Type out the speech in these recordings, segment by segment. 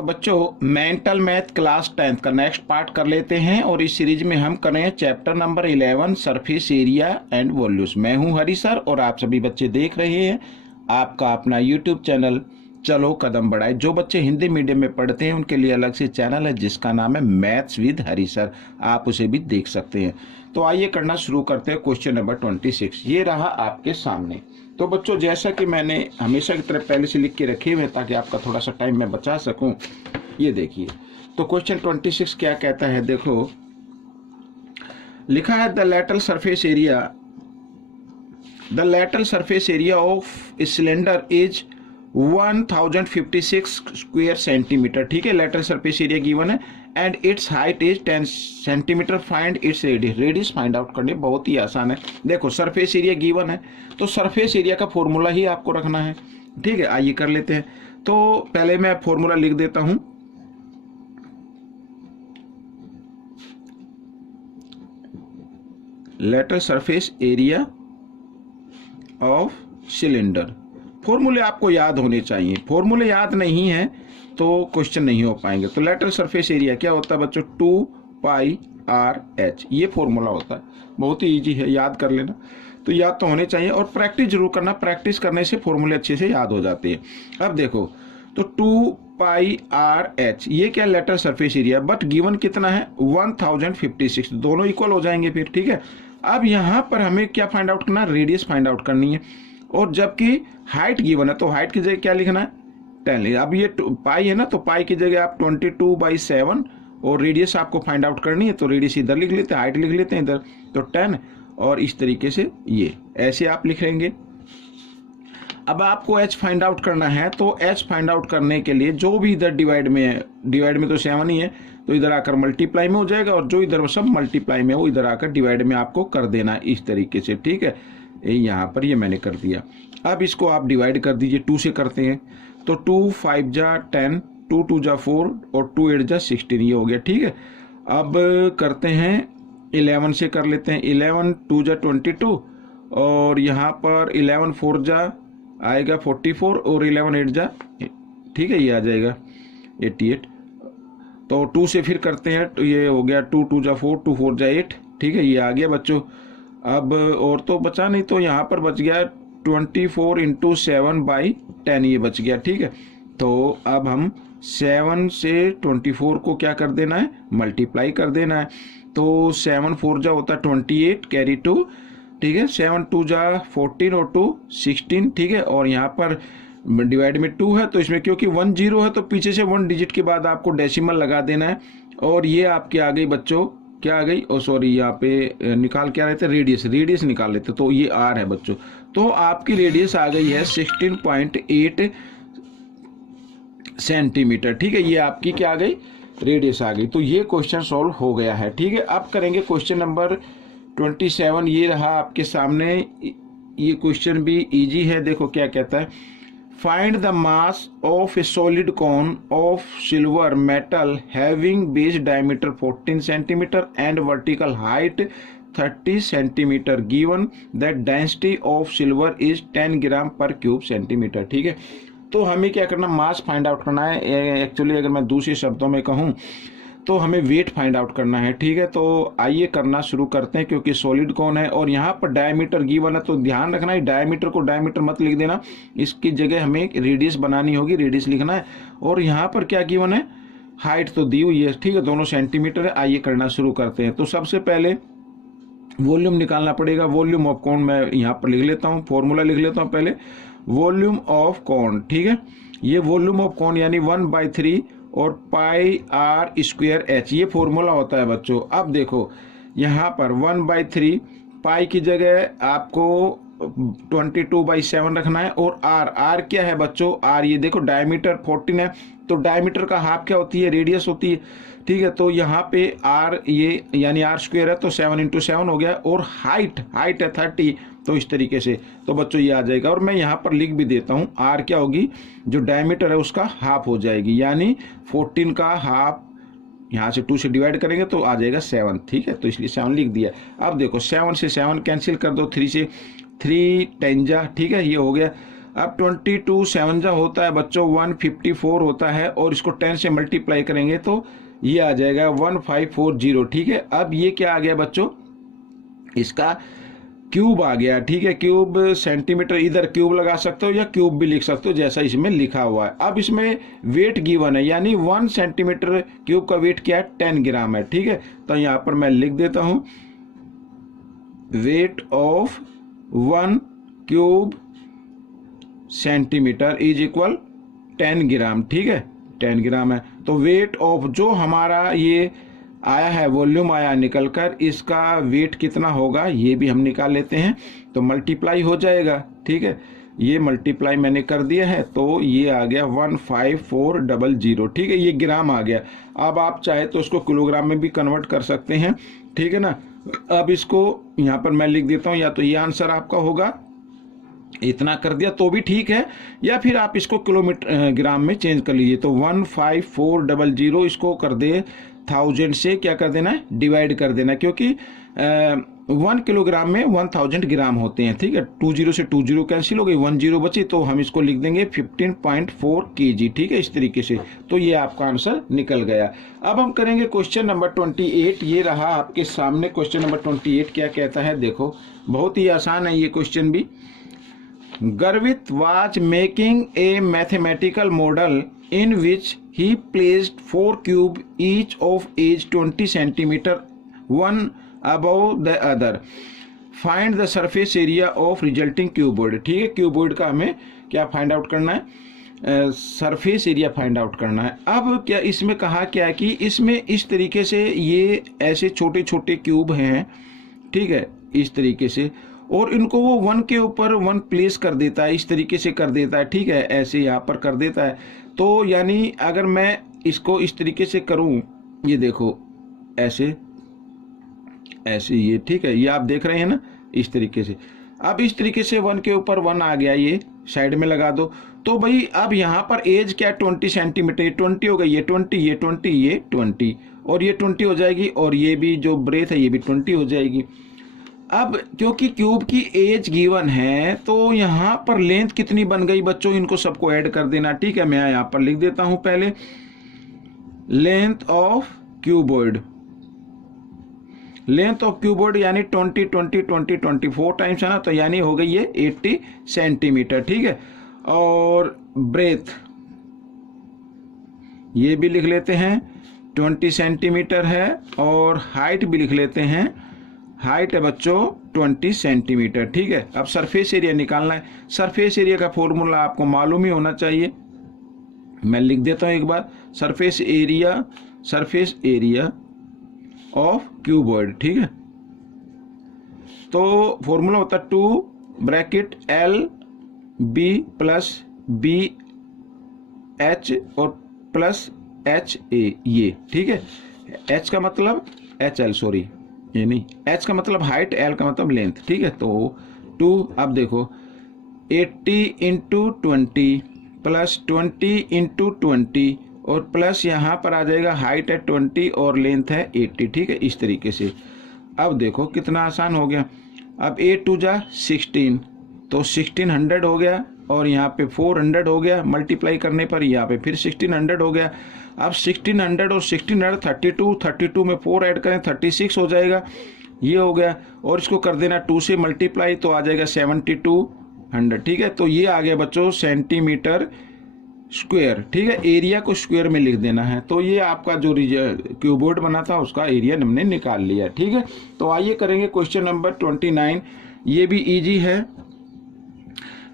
तो बच्चों mental math class 10th का नेक्स्ट पार्ट कर लेते हैं और इस सीरीज में हम करें chapter number 11 surface area and volumes. मैं हूं हरी सर और आप सभी बच्चे देख रहे हैं आपका अपना यूट्यूब चैनल चलो कदम बढ़ाए। जो बच्चे हिंदी मीडियम में पढ़ते हैं उनके लिए अलग से चैनल है जिसका नाम है मैथ्स विद हरी सर, आप उसे भी देख सकते हैं। तो आइए करना शुरू करते हैं। क्वेश्चन नंबर 26 ये रहा आपके सामने। तो बच्चों जैसा कि मैंने हमेशा की तरह पहले से लिख के रखे हुए ताकि आपका थोड़ा सा टाइम मैं बचा सकूं, ये देखिए। तो क्वेश्चन 26 क्या कहता है, देखो लिखा है the lateral surface area of a cylinder is 1056 square centimetre. ठीक है, लेटरल सरफेस एरिया गिवन है and it's height is 10 centimetre. Find its radius find out करनी बहुत ही आसान है। देखो सरफेस एरिया गिवन है तो सरफेस एरिया का फॉर्मूला ही आपको रखना है। ठीक है, आइए कर लेते हैं। तो पहले मैं फॉर्मूला लिख देता हूं। Lateral surface area of cylinder. फॉर्मूले आपको याद होने चाहिए, फॉर्मूले याद नहीं है तो क्वेश्चन नहीं हो पाएंगे। तो लेटरल सरफेस एरिया क्या होता है बच्चों, 2πr/h, ये फॉर्मूला होता है। बहुत ही इजी है, याद कर लेना। तो याद तो होने चाहिए और प्रैक्टिस जरूर करना, प्रैक्टिस करने से फॉर्मूले अच्छे से याद हो जाते हैं। अब देखो तो 2πr/h ये क्या lateral surface area, but given कितना है 1056, दोनों इक्वल हो जाएंगे फिर। ठीक है, अब यहाँ पर हमें क्या फाइंड आउट करना है, रेडियस फाइंड आउट करनी है। और जबकि हाइट गिवन है तो हाइट की जगह क्या लिखना है 10। अब ये पाई है ना, तो पाई की जगह आप 22/7 और रेडियस आपको फाइंड आउट करनी है तो रेडियस इधर लिख लेते हैं, हाइट लिख लेते हैं इधर, तो 10। और इस तरीके से ये ऐसे आप लिखेंगे। अब आपको h फाइंड आउट करना है तो h फाइंड आउट करने के लिए जो भी इधर डिवाइड में है, डिवाइड में तो 7 ही है तो इधर आकर मल्टीप्लाई में हो जाएगा, और जो इधर सब मल्टीप्लाई में वो इधर आकर डिवाइड में आपको कर देना है इस तरीके से। ठीक है, यहाँ पर ये मैंने कर दिया। अब इसको आप डिवाइड कर दीजिए, 2 से करते हैं तो 2 5 जा 10, 2 2 जा 4 और 2 8 जा 16, ये हो गया। ठीक है, अब करते हैं 11 से कर लेते हैं। 11 2 जा 22 और यहाँ पर 11 4 जा आएगा 44 और 11 8 जा, ठीक है, ये आ जाएगा 88। तो 2 से फिर करते हैं तो ये हो गया 2 2 जा 4, 2 4 जा 8। ठीक है, ये आ गया बच्चों। अब और तो बचा नहीं, तो यहाँ पर बच गया 24 × 7/10, ये बच गया। ठीक है, तो अब हम 7 से 24 को क्या कर देना है, मल्टीप्लाई कर देना है। तो 7 4 जा होता है 28, कैरी 2। ठीक है, 7 2 जा 14 और 2 16। ठीक है, और यहाँ पर डिवाइड में 2 है तो इसमें क्योंकि 1 0 है तो पीछे से 1 डिजिट के बाद आपको डेसिमल लगा देना है। और ये आपकी आ गई बच्चों, क्या आ गई, ओ सॉरी, यहाँ पे निकाल क्या रहे थे, रेडियस निकाल लेते, तो ये r है बच्चों। तो आपकी रेडियस आ गई है 16.8 सेंटीमीटर। ठीक है, ये आपकी क्या आ गई, रेडियस आ गई। तो ये क्वेश्चन सॉल्व हो गया है। ठीक है, अब करेंगे क्वेश्चन नंबर 27। ये रहा आपके सामने, ये क्वेश्चन भी इजी है। देखो क्या कहता है, find the mass of A solid cone of silver metal having base diameter 14 centimetre and vertical height 30 centimetre given that density of silver is 10 ग्राम पर क्यूब सेंटीमीटर। ठीक है, तो हमें क्या करना, मास फाइंड आउट करना है। एक्चुअली अगर मैं दूसरे शब्दों में कहूँ तो हमें वेट फाइंड आउट करना है। ठीक है, तो आइए करना शुरू करते हैं। क्योंकि सॉलिड कौन है और यहाँ पर डायमीटर गिवन है तो ध्यान रखना है डायमीटर को डायमीटर मत लिख देना, इसकी जगह हमें रेडियस बनानी होगी, रेडियस लिखना है। और यहाँ पर क्या गिवन है, हाइट तो दी हुई है। ठीक है, दोनों सेंटीमीटर है। आइए करना शुरू करते हैं। तो सबसे पहले वॉल्यूम निकालना पड़ेगा। वॉल्यूम ऑफ कौन मैं यहाँ पर लिख लेता हूँ, फॉर्मूला लिख लेता हूँ पहले, वॉल्यूम ऑफ कौन। ठीक है, ये वॉल्यूम ऑफ कौन यानी 1/3 और πr²h, ये फॉर्मूला होता है बच्चों। अब देखो यहाँ पर 1/3 पाई की जगह आपको 22/7 रखना है। और r क्या है बच्चों, r ये देखो डायमीटर 14 है तो डायमीटर का हाफ क्या होती है, रेडियस होती है। ठीक है, तो यहाँ पे r ये यानी r² है तो 7 × 7 हो गया। और हाइट है 30, तो इस तरीके से तो बच्चों ये आ जाएगा। और मैं यहाँ पर लिख भी देता हूँ, r क्या होगी, जो डायमीटर है उसका हाफ हो जाएगी, यानी 14 का हाफ यहाँ से 2 से डिवाइड करेंगे तो आ जाएगा 7। ठीक है, तो इसलिए 7 लिख दिया। अब देखो 7 से 7 कैंसिल कर दो, 3 से 3 10 जा, ठीक है, ये हो गया। अब 22 7 जा होता है बच्चों 154 होता है, और इसको 10 से मल्टीप्लाई करेंगे तो ये आ जाएगा 1540। ठीक है, अब ये क्या आ गया बच्चों, इसका क्यूब आ गया। ठीक है, क्यूब सेंटीमीटर, इधर क्यूब लगा सकते हो या क्यूब भी लिख सकते हो जैसा इसमें लिखा हुआ है। अब इसमें वेट गिवन है, यानी 1 सेंटीमीटर क्यूब का वेट क्या है, 10 ग्राम है। ठीक है, तो यहाँ पर मैं लिख देता हूँ weight of 1 cube centimetre is equal 10 ग्राम। ठीक है, 10 ग्राम है। तो वेट ऑफ जो हमारा ये आया है, वॉल्यूम आया निकल कर, इसका वेट कितना होगा ये भी हम निकाल लेते हैं, तो मल्टीप्लाई हो जाएगा। ठीक है, ये मल्टीप्लाई मैंने कर दिया है, तो ये आ गया 15400। ठीक है, ये ग्राम आ गया। अब आप चाहे तो उसको किलोग्राम में भी कन्वर्ट कर सकते हैं। ठीक है ना, अब इसको यहाँ पर मैं लिख देता हूँ, या तो ये आंसर आपका होगा, इतना कर दिया तो भी ठीक है, या फिर आप इसको किलोमीटर ग्राम में चेंज कर लीजिए। तो 15400 इसको कर दे 1000 से क्या कर देना है, डिवाइड कर देना, क्योंकि 1 किलोग्राम में 1000 ग्राम होते हैं। ठीक है, 20 से 20 कैंसिल हो गई, 10 बची, तो हम इसको लिख देंगे 15.4 kg। ठीक है, इस तरीके से, तो ये आपका आंसर निकल गया। अब हम करेंगे क्वेश्चन नंबर 28। ये रहा आपके सामने क्वेश्चन नंबर 28। क्या कहता है, देखो बहुत ही आसान है ये क्वेश्चन भी। Garvit was making a mathematical model in which he placed 4 cubes each of age 20 centimeter one above the other. Find the surface area of resulting cuboid। ठीक है, क्यूबॉइड का हमें क्या फाइंड आउट करना है, सरफेस एरिया फाइंड आउट करना है। अब क्या इसमें कहा क्या है कि इसमें इस तरीके से ये ऐसे छोटे छोटे क्यूब हैं। ठीक है, इस तरीके से, और इनको वो 1 के ऊपर 1 प्लेस कर देता है, इस तरीके से कर देता है। ठीक है, ऐसे यहाँ पर कर देता है। तो यानी अगर मैं इसको इस तरीके से करूँ, ये देखो ऐसे ऐसे, ये ठीक है, ये आप देख रहे हैं ना, इस तरीके से। अब इस तरीके से 1 के ऊपर 1 आ गया, ये साइड में लगा दो। तो भाई अब यहाँ पर एज क्या 20 सेंटीमीटर, ये 20 हो गई, ये 20, ये 20, ये 20, और ये 20 हो जाएगी, और ये भी जो ब्रेथ है ये भी 20 हो जाएगी। अब क्योंकि क्यूब की एज गिवन है, तो यहाँ पर लेंथ कितनी बन गई बच्चों, इनको सबको ऐड कर देना। ठीक है, मैं यहाँ पर लिख देता हूं पहले length of cuboid. Length of cuboid यानी 20 20 20 24 टाइम्स है ना, तो यानी हो गई ये 80 सेंटीमीटर। ठीक है, और ब्रेथ ये भी लिख लेते हैं 20 सेंटीमीटर है, और हाइट भी लिख लेते हैं, हाइट है बच्चों 20 सेंटीमीटर। ठीक है, अब सरफेस एरिया निकालना है। सरफेस एरिया का फॉर्मूला आपको मालूम ही होना चाहिए, मैं लिख देता हूं एक बार, सरफेस एरिया ऑफ क्यूबॉइड। ठीक है, तो फॉर्मूला होता है 2 ब्रैकेट LB प्लस BH और प्लस HA, ये ठीक है। H का मतलब HL, सॉरी ये नहीं, H का मतलब हाइट, L का मतलब लेंथ। ठीक है, तो 2, अब देखो 80 इंटू 20 प्लस 20 इंटू 20, और प्लस यहाँ पर आ जाएगा हाइट है 20 और लेंथ है 80। ठीक है, इस तरीके से। अब देखो कितना आसान हो गया। अब 8 2 जा 16, तो 1600 हो गया, और यहाँ पे 400 हो गया, मल्टीप्लाई करने पर यहाँ पे फिर 1600 हो गया। अब 1600 और 1600 32 में 4 ऐड करें 36 हो जाएगा, ये हो गया, और इसको कर देना 2 से मल्टीप्लाई, तो आ जाएगा 7200। ठीक है, तो ये आ गया बच्चों सेंटीमीटर स्क्वायर। ठीक है, एरिया को स्क्वायर में लिख देना है। तो ये आपका जो क्यूबॉइड बना था उसका एरिया हमने निकाल लिया। ठीक है, तो आइए करेंगे क्वेश्चन नंबर 29। ये भी इजी है।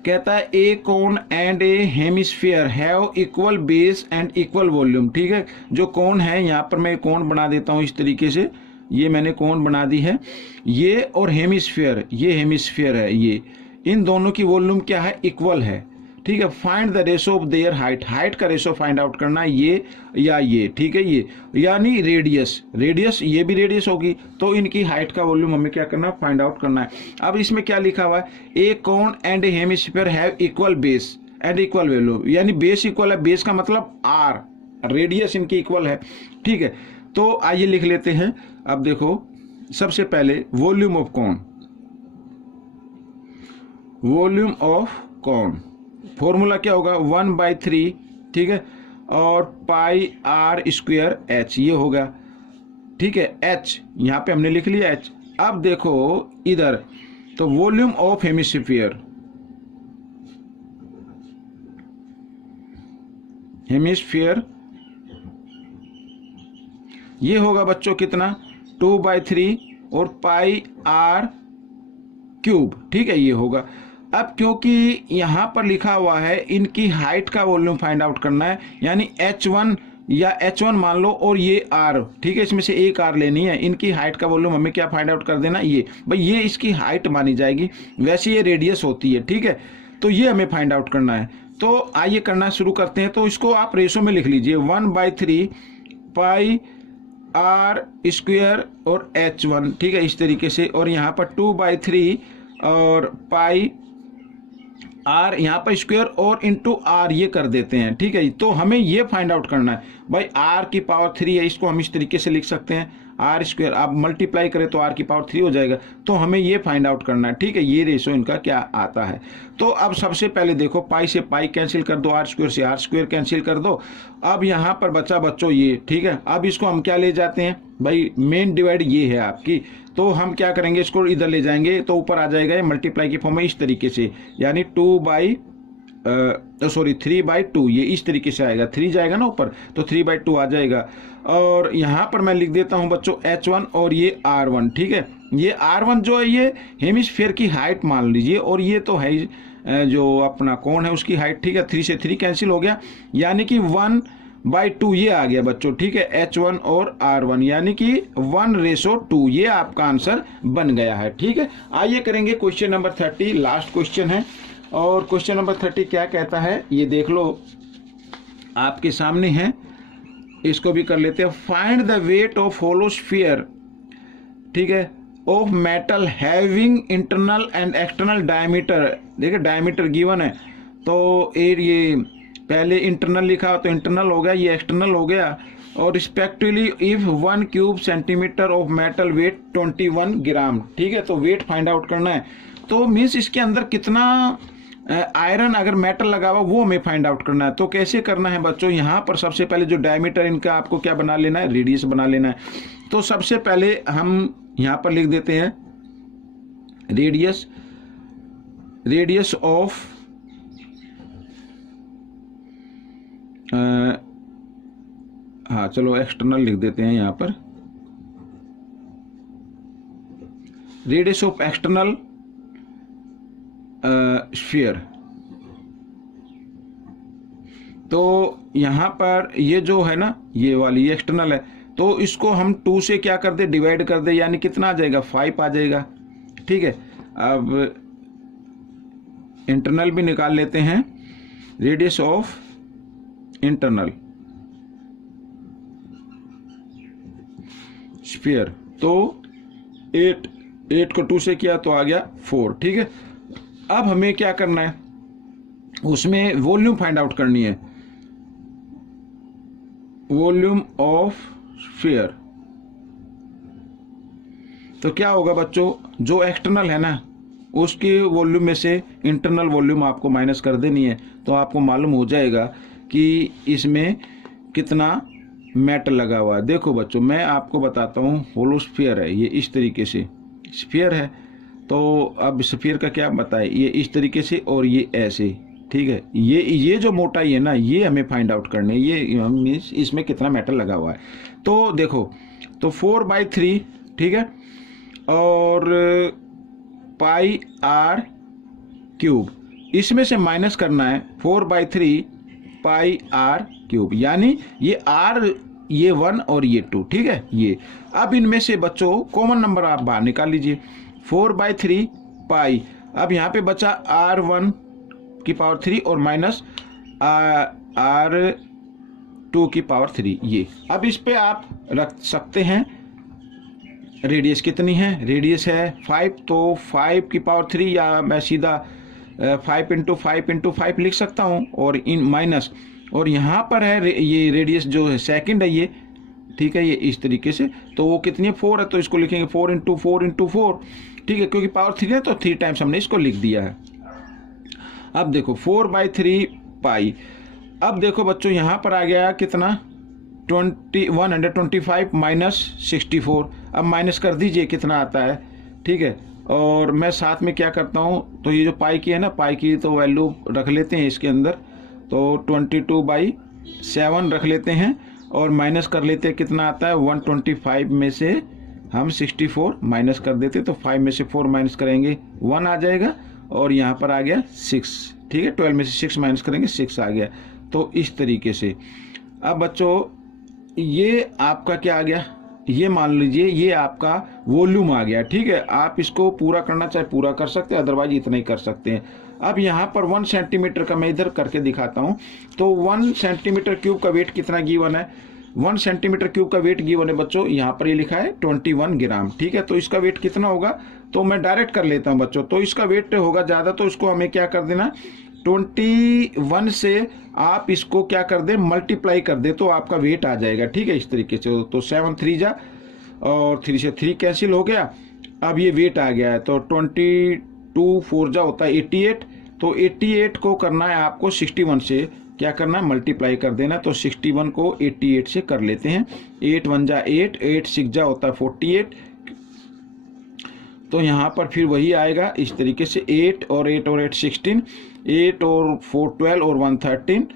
कहता है a cone and a hemisphere have equal base and equal volume. ठीक है, जो कोन है, यहाँ पर मैं कोन बना देता हूँ इस तरीके से, ये मैंने कोन बना दी है, ये और हेमिस्फीयर, ये हेमिस्फीयर है, ये इन दोनों की वॉल्यूम क्या है, इक्वल है। ठीक है, find the ratio of their height, height का रेशो फाइंड आउट करना है, ये या ये। ठीक है, ये यानी रेडियस ये भी रेडियस होगी, तो इनकी हाइट का वॉल्यूम हमें क्या करना है, फाइंड आउट करना है। अब इसमें क्या लिखा हुआ है, a cone and a hemisphere have equal base and equal value, यानी बेस इक्वल है, बेस का मतलब आर, रेडियस इनकी इक्वल है। ठीक है, तो आइए लिख लेते हैं। अब देखो सबसे पहले volume of cone, volume of cone formula क्या होगा 1/3, ठीक है, और पाई आर स्क्वायर एच, ये होगा, ठीक है। एच यहाँ पे हमने लिख लिया एच। अब देखो इधर, तो वॉल्यूम ऑफ हेमिस्फीयर, हेमिस्फीयर ये होगा बच्चों कितना 2/3 और पाई आर क्यूब, ठीक है, ये होगा। अब क्योंकि यहां पर लिखा हुआ है इनकी हाइट का वॉल्यूम फाइंड आउट करना है, यानी h1 या h1 मान लो और ये r, ठीक है, इसमें से एक r लेनी है, इनकी हाइट का वॉल्यूम हमें क्या फाइंड आउट कर देना, ये भाई ये इसकी हाइट मानी जाएगी, वैसे ये रेडियस होती है, ठीक है, तो ये हमें फाइंड आउट करना है। तो आइए करना शुरू करते हैं। तो इसको आप रेशो में लिख लीजिए 1/3 पाई आर स्क्वायर और h1, ठीक है, इस तरीके से, और यहाँ पर 2/3 और पाई आर यहाँ पर स्क्वायर और इंटू आर ये कर देते हैं, ठीक है। तो हमें ये फाइंड आउट करना है भाई आर की पावर 3 है, इसको हम इस तरीके से लिख सकते हैं आर स्क्वायर, आप मल्टीप्लाई करें तो आर की पावर 3 हो जाएगा। तो हमें ये फाइंड आउट करना है, ठीक है, ये रेशो इनका क्या आता है। तो अब सबसे पहले देखो पाई से पाई कैंसिल कर दो, आर स्क्वायर से आर स्क्वायर कैंसिल कर दो। अब यहाँ पर बचा बच्चों ये, ठीक है। अब इसको हम क्या ले जाते हैं भाई, मेन डिवाइड ये है आपकी, तो हम क्या करेंगे इसको इधर ले जाएंगे, तो ऊपर आ जाएगा ये मल्टीप्लाई की फॉर्म में इस तरीके से, यानी 3/2, ये इस तरीके से आएगा, 3 जाएगा ना ऊपर, तो 3/2 आ जाएगा। और यहाँ पर मैं लिख देता हूँ बच्चों h1 और ये r1, ठीक है। ये r1 जो है ये हेमिस्फीयर की हाइट मान लीजिए, और ये तो है जो अपना कोण है उसकी हाइट, ठीक है। 3 से 3 कैंसिल हो गया, यानी कि 1/2 ये आ गया बच्चों, ठीक है, h1 और r1, यानी कि 1:2, ये आपका आंसर बन गया है, ठीक है। आइए करेंगे क्वेश्चन नंबर 30, लास्ट क्वेश्चन है। और क्वेश्चन नंबर 30 क्या कहता है ये देख लो, आपके सामने है, इसको भी कर लेते हैं। Find the weight of hollow sphere, ठीक है, of metal having internal and external diameter. देखिए डायमीटर गिवन है, तो ये पहले इंटरनल लिखा हो तो इंटरनल हो गया, ये एक्सटर्नल हो गया, और respectively if 1 cube centimetre of metal weight 21 gram, ठीक है। तो वेट फाइंड आउट करना है, तो मीन्स इसके अंदर कितना आयरन अगर मेटल लगा हुआ वो हमें फाइंड आउट करना है। तो कैसे करना है बच्चों, यहाँ पर सबसे पहले जो डायमीटर इनका आपको क्या बना लेना है, रेडियस बना लेना है। तो सबसे पहले हम यहाँ पर लिख देते हैं रेडियस ऑफ हाँ चलो एक्सटर्नल लिख देते हैं यहाँ पर, रेडियस ऑफ एक्सटर्नल स्फीयर। तो यहाँ पर ये जो है ना, ये वाली ये एक्सटर्नल है, तो इसको हम 2 से क्या कर दे, डिवाइड कर दे, यानी कितना आ जाएगा 5 आ जाएगा, ठीक है। अब इंटरनल भी निकाल लेते हैं, रेडियस ऑफ इंटरनल स्फीयर, तो 8 को 2 से किया तो आ गया 4, ठीक है। अब हमें क्या करना है, उसमें वॉल्यूम फाइंड आउट करनी है, वॉल्यूम ऑफ स्फीयर। तो क्या होगा बच्चों, जो एक्सटर्नल है ना उसके वॉल्यूम में से इंटरनल वॉल्यूम आपको माइनस कर देनी है, तो आपको मालूम हो जाएगा कि इसमें कितना मेटल लगा हुआ है। देखो बच्चों मैं आपको बताता हूँ, होलो स्फीयर है ये, इस तरीके से स्फीयर है, तो अब स्फीयर का क्या बताए, ये इस तरीके से और ये ऐसे, ठीक है। ये जो मोटाई है ना ये हमें फाइंड आउट करनी है, ये मीन्स इसमें कितना मेटल लगा हुआ है। तो देखो, तो 4/3, ठीक है, और पाई आर क्यूब, इसमें से माइनस करना है 4/3 पाई आर क्यूब, यानी ये r ये 1 और ये 2, ठीक है। ये अब इनमें से बच्चों कॉमन नंबर आप बाहर निकाल लीजिए, 4/3 पाई, अब यहाँ पे बचा r1 की पावर 3 और माइनस r2 की पावर 3, ये अब इस पे आप रख सकते हैं। रेडियस कितनी है, रेडियस है 5, तो 5 की पावर 3, या मैं सीधा 5 × 5 × 5 लिख सकता हूँ, और इन माइनस, और यहाँ पर है ये रेडियस जो है सेकंड है ये, ठीक है, ये इस तरीके से, तो वो कितनी है 4 है, तो इसको लिखेंगे 4 × 4 × 4, ठीक है, क्योंकि पावर 3 है तो 3 टाइम्स हमने इसको लिख दिया है। अब देखो 4/3 पाई। अब देखो बच्चों यहाँ पर आ गया कितना 125 माइनस 64। अब माइनस कर दीजिए कितना आता है, ठीक है। और मैं साथ में क्या करता हूँ, तो ये जो पाई की है ना, पाई की तो वैल्यू रख लेते हैं इसके अंदर, तो 22/7 रख लेते हैं और माइनस कर लेते हैं कितना आता है 125 में से हम 64 माइनस कर देते, तो 5 में से 4 माइनस करेंगे 1 आ जाएगा और यहाँ पर आ गया 6, ठीक है। 12 में से 6 माइनस करेंगे 6 आ गया। तो इस तरीके से अब बच्चों ये आपका क्या आ गया, ये मान लीजिए ये आपका वॉल्यूम आ गया, ठीक है। आप इसको पूरा करना चाहे पूरा कर सकते हैं, अदरवाइज इतना ही कर सकते हैं। अब यहाँ पर 1 सेंटीमीटर का मैं इधर करके दिखाता हूँ। तो 1 सेंटीमीटर क्यूब का वेट कितना गिवन है, 1 सेंटीमीटर क्यूब का वेट गिवन है बच्चों, यहाँ पर ये लिखा है 21 ग्राम, ठीक है। तो इसका वेट कितना होगा, तो मैं डायरेक्ट कर लेता हूँ बच्चों। तो इसका वेट होगा ज़्यादा, तो इसको हमें क्या कर देना, 21 से आप इसको क्या कर दे, मल्टीप्लाई कर दे, तो आपका वेट आ जाएगा, ठीक है। इस तरीके से तो 7 3 जा और 3 से 3 कैंसिल हो गया। अब ये वेट आ गया है, तो 22 4 जा होता है 88। तो 88 को करना है आपको 61 से क्या करना है, मल्टीप्लाई कर देना। तो 61 को 88 से कर लेते हैं, 8 1 जा 8, 8 6 जा होता है 48। यहाँ पर फिर वही आएगा इस तरीके से 8 और 8 और 8 16, 8 और 4 12 और 1 13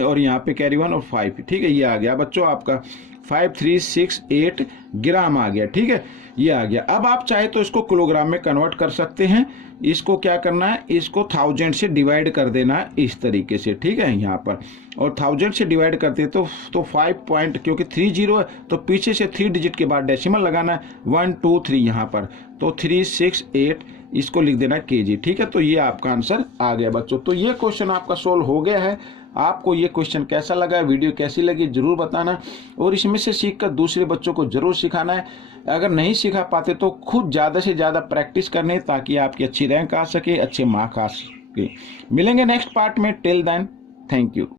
और यहाँ पे कैरी 1 और 5, ठीक है। ये आ गया बच्चों आपका 5368 ग्राम आ गया, ठीक है। ये आ गया। अब आप चाहे तो इसको किलोग्राम में कन्वर्ट कर सकते हैं। इसको क्या करना है, इसको 1000 से डिवाइड कर देना है इस तरीके से, ठीक है। यहाँ पर और 1000 से डिवाइड करते तो 5 पॉइंट, क्योंकि 30 है तो पीछे से 3 डिजिट के बाद डेसिमल लगाना है 1 2 3 यहाँ पर, तो 368 इसको लिख देना केजी, ठीक है। तो ये आपका आंसर आ गया बच्चों। तो ये क्वेश्चन आपका सोल्व हो गया है। आपको ये क्वेश्चन कैसा लगा, वीडियो कैसी लगी जरूर बताना और इसमें से सीखकर दूसरे बच्चों को जरूर सिखाना है। अगर नहीं सिखा पाते तो खुद ज़्यादा से ज़्यादा प्रैक्टिस करने, ताकि आपकी अच्छी रैंक आ सके, अच्छे मार्क आ सके। मिलेंगे नेक्स्ट पार्ट में, टिल देन थैंक यू।